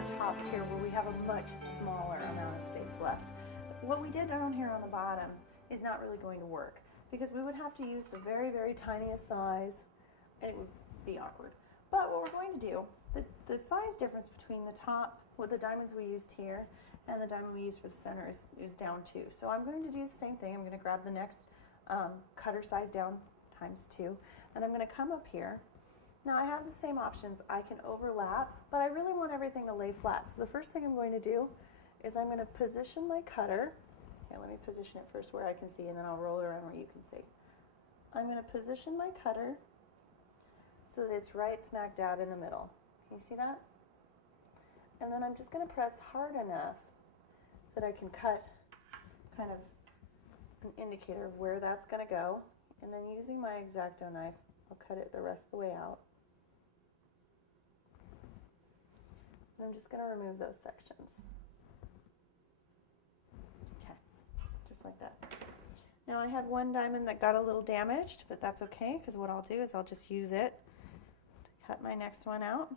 our top tier where we have a much smaller amount of space left. What we did down here on the bottom is not really going to work because we would have to use the very, very tiniest size and it would be awkward. But what we're going to do, the size difference between the top with the diamonds we used here and the diamond we used for the center is down 2. So I'm going to do the same thing. I'm going to grab the next cutter size down times 2, and I'm going to come up here. Now I have the same options. I can overlap, but I really want everything to lay flat. So the first thing I'm going to do is I'm going to position my cutter. Here, let me position it first where I can see, and then I'll roll it around where you can see. I'm going to position my cutter so that it's right smack dab in the middle. Can you see that? And then I'm just going to press hard enough that I can cut kind of an indicator of where that's going to go. And then using my X-Acto knife, I'll cut it the rest of the way out. And I'm just going to remove those sections. Okay, just like that. Now I had one diamond that got a little damaged, but that's okay because what I'll do is I'll just use it to cut my next one out.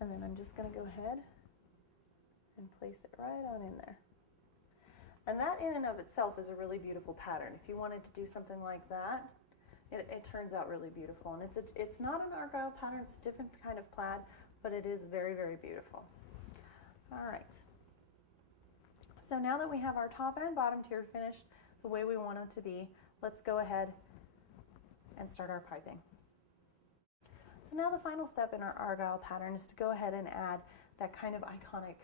And then I'm just going to go ahead and place it right on in there. And that in and of itself is a really beautiful pattern. If you wanted to do something like that, it turns out really beautiful. And it's not an Argyle pattern, it's a different kind of plaid, but it is very, very beautiful. All right. So now that we have our top and bottom tier finished the way we want them to be, let's go ahead and start our piping. So now the final step in our Argyle pattern is to go ahead and add that kind of iconic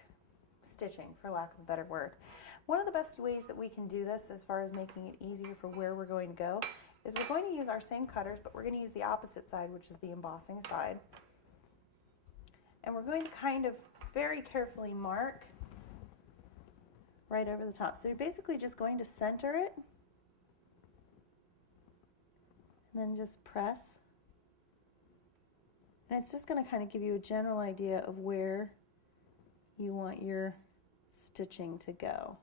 stitching, for lack of a better word. One of the best ways that we can do this as far as making it easier for where we're going to go is we're going to use our same cutters, but we're going to use the opposite side, which is the embossing side. And we're going to kind of very carefully mark right over the top. So you're basically just going to center it and then just press. And it's just going to kind of give you a general idea of where you want your stitching to go.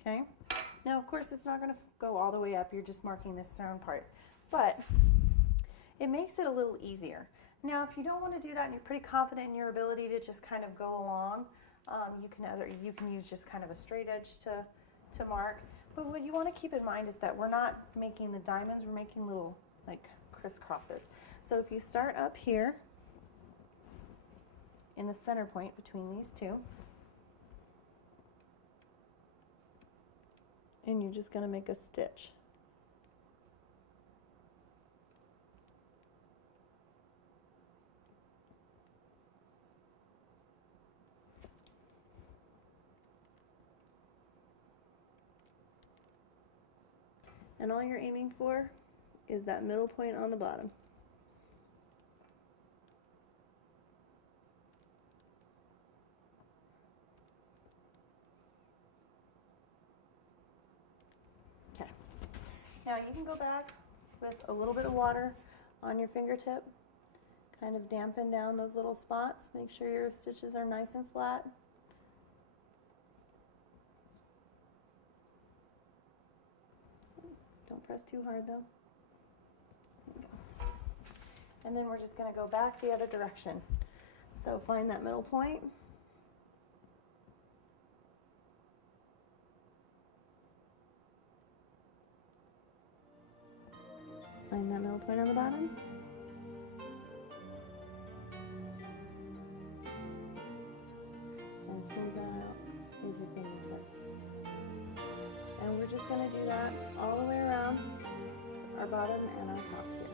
Okay? Now, of course, it's not going to go all the way up. You're just marking this round part. But it makes it a little easier. Now, if you don't want to do that and you're pretty confident in your ability to just kind of go along, you can use just kind of a straight edge to mark. But what you want to keep in mind is that we're not making the diamonds, we're making little like crisscrosses. So if you start up here in the center point between these two, and you're just going to make a stitch. And all you're aiming for is that middle point on the bottom. Okay. Now you can go back with a little bit of water on your fingertip, kind of dampen down those little spots. Make sure your stitches are nice and flat. Don't press too hard though. There we go. And then we're just going to go back the other direction. So find that middle point. Find that middle point on the bottom. And smooth that out with your fingertips. And we're just going to do that all the way around our bottom and our top here.